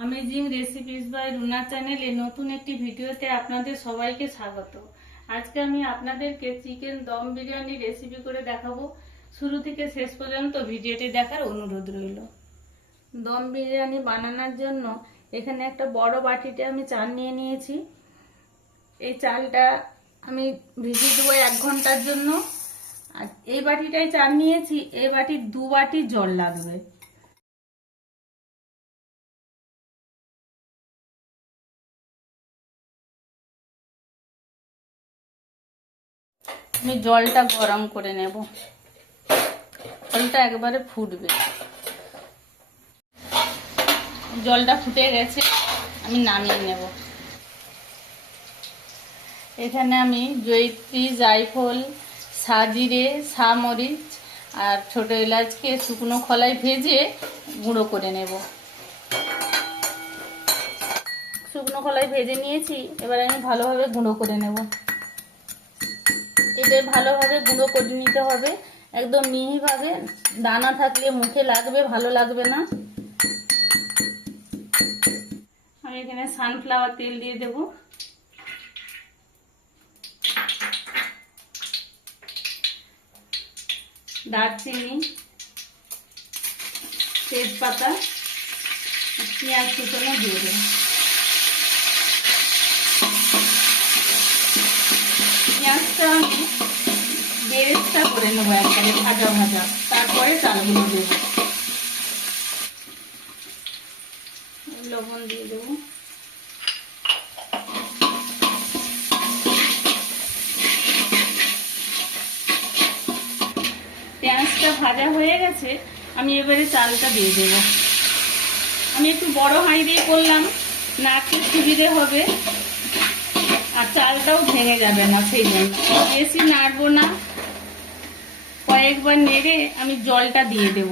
Amazing recipes bye रुना channel नतून एक भिडियोते आपनादेर सबाइके स्वागत। आज के आमी आपनादेरके चिकेन दम बिरियानी रेसिपि करे देखाबो। शुरू थेके शेष पर्यन्त भिडियोटी देखार अनुरोध रइल। दम बिरियानी बानानोर जन्य एखाने एकटा बड़ बाटिते आमी चाल निये नियेछि। এই চালটা আমি ভিজিয়ে দেবো 1 ঘন্টার জন্য। আর এই বাটিটাই চাল নিয়েছি, এই বাটির 2 বাটি জল লাগবে। আমি জলটা গরম করে নেব। জলটা একবারে ফুটবে। জলটা ফুটে গেছে, আমি নামিয়ে নেব। এখানে আমি জয়িত্রী, জায়ফল, সাজিরে, সামরিচ আর ছোট এলাচকে শুকনো খোলায় ভেজে গুঁড়ো করে নেব। শুকনো খোলায় ভেজে নিয়েছি, এবার আমি ভালোভাবে গুঁড়ো করে নেব। এটা ভালোভাবে গুঁড়ো করে নিতে হবে, একদম মিহিভাবে। দানা থাকলে মুখে লাগবে, ভালো লাগবে না। আমি এখানে সানফ্লাওয়ার তেল দিয়ে দেব। দারচিনি, তেজপাতা, পেঁয়াজ কুচনো দিয়ে দেব। পেঁয়াজটা আমি বেরেস্তা করে নেবো, একবারে ভাজা ভাজা। তারপরে চালগুলো দেব। লবণ দিয়ে দেব। পেঁয়াজটা ভাজা হয়ে গেছে, আমি এবারে চালটা দিয়ে দেব। আমি একটু বড় হাঁড়ি দিয়ে করলাম, নাড়তে সুবিধে হবে আর চালটাও ভেঙে যাবে না, সেই জন্য বেশি নাড়বো না। কয়েকবার নেড়ে আমি জলটা দিয়ে দেব।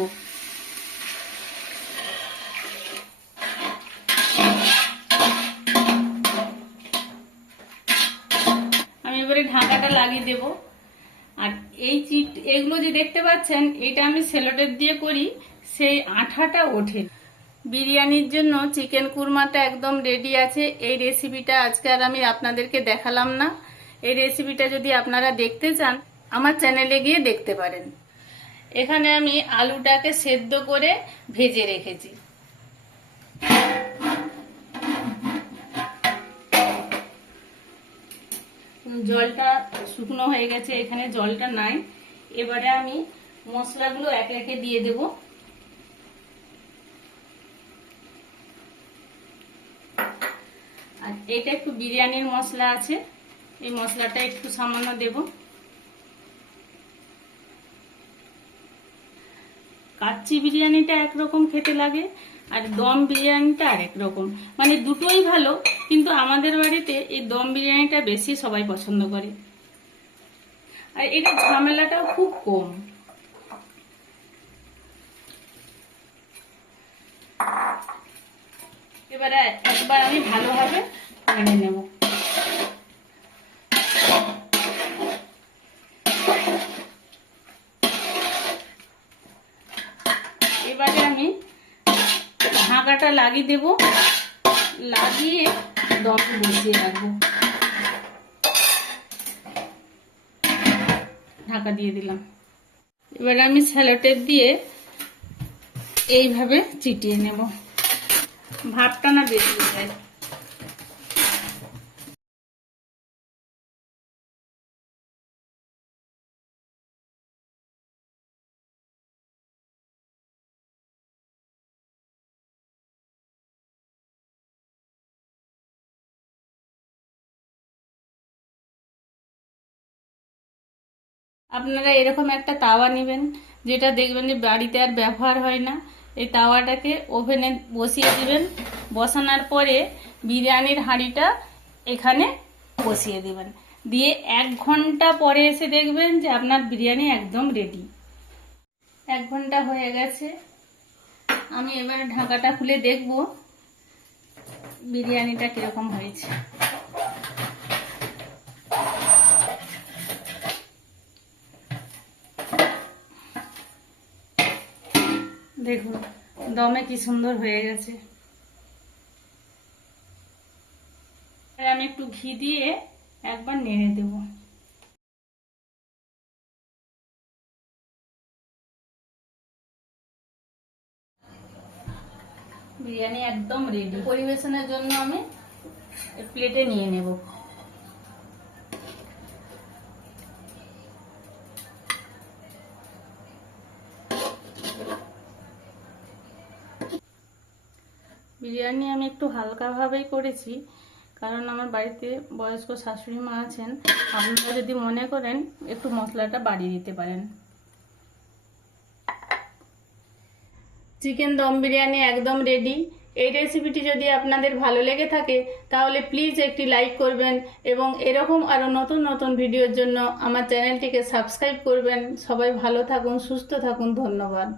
আমি এবারে ঢাকাটা লাগিয়ে দেব। আর এগুলো যে দেখতে পাচ্ছেন, এটা আমি সেলোটেপ দিয়ে করি, সেই আঠাটা ওঠে। বিরিয়ানির জন্য চিকেন কুরমাটা একদম রেডি আছে। এই রেসিপিটা আজকে আর আমি আপনাদেরকে দেখালাম না। এই রেসিপিটা যদি আপনারা দেখতে চান, আমার চ্যানেলে গিয়ে দেখতে পারেন। এখানে আমি আলুটাকে সেদ্ধ করে ভেজে রেখেছি। জলটা শুকনো হয়ে গেছে, এখানে জলটা নাই। এবারে আমি মশলাগুলো এক একে দিয়ে দেব। আর এটা একটু বিরিয়ানির মশলা আছে, এই মশলাটা একটু সামান্য দেব। কাচ্চি বিরিয়ানিটা একরকম খেতে লাগে, আর দম বিরিয়ানিটা আরেক রকম। মানে দুটোই ভালো, কিন্তু আমাদের বাড়িতে এই দম বিরিয়ানিটা বেশি সবাই পছন্দ করে। আর এটা ঝামেলাটাও খুব কম। এবারে একবার আমি ভালোভাবে নেড়ে নেব। এবারে আমি ঢাকাটা লাগিয়ে দেব, লাগিয়ে দম বসিয়ে রাখবো। ঢাকা দিয়ে দিলাম। এবারে আমি সেলোটেপ দিয়ে এইভাবে চিটিয়ে নেব, ভাপটা না বেরিয়ে যায়। আপনারা এরকম একটা তাওয়া নেবেন, যেটা দেখবেন যে বাড়িতে আর ব্যবহার হয় না। এই তাওয়াটাকে ওভেনে বসিয়ে দিবেন। বসানোর পরে বিরিয়ানির হাঁড়িটা এখানে বসিয়ে দিবেন। দিয়ে 1 ঘন্টা পরে এসে দেখবেন যে আপনার বিরিয়ানি একদম রেডি। 1 ঘন্টা হয়ে গেছে। আমি এবারে ঢাকাটা খুলে দেখব বিরিয়ানিটা কিরকম হয়েছে। দেখুন দমে কি সুন্দর হয়ে গেছে। আমি একটু ঘি দিয়ে একবার নেড়ে দেব। বিরিয়ানি একদম রেডি। পরিবেশনের জন্য আমি প্লেটে নিয়ে নেব। বিরিয়ানি আমি একটু হালকাভাবেই করেছি, কারণ আমার বাড়িতে বয়স্ক শাশুড়ি মা আছেন। আপনারা যদি মনে করেন একটু মশলাটা বাড়িয়ে দিতে পারেন। চিকেন দম বিরিয়ানি একদম রেডি। এই রেসিপিটি যদি আপনাদের ভালো লেগে থাকে তাহলে প্লিজ একটি লাইক করবেন এবং এরকম আরও নতুন নতুন ভিডিওর জন্য আমার চ্যানেলটিকে সাবস্ক্রাইব করবেন। সবাই ভালো থাকুন, সুস্থ থাকুন। ধন্যবাদ।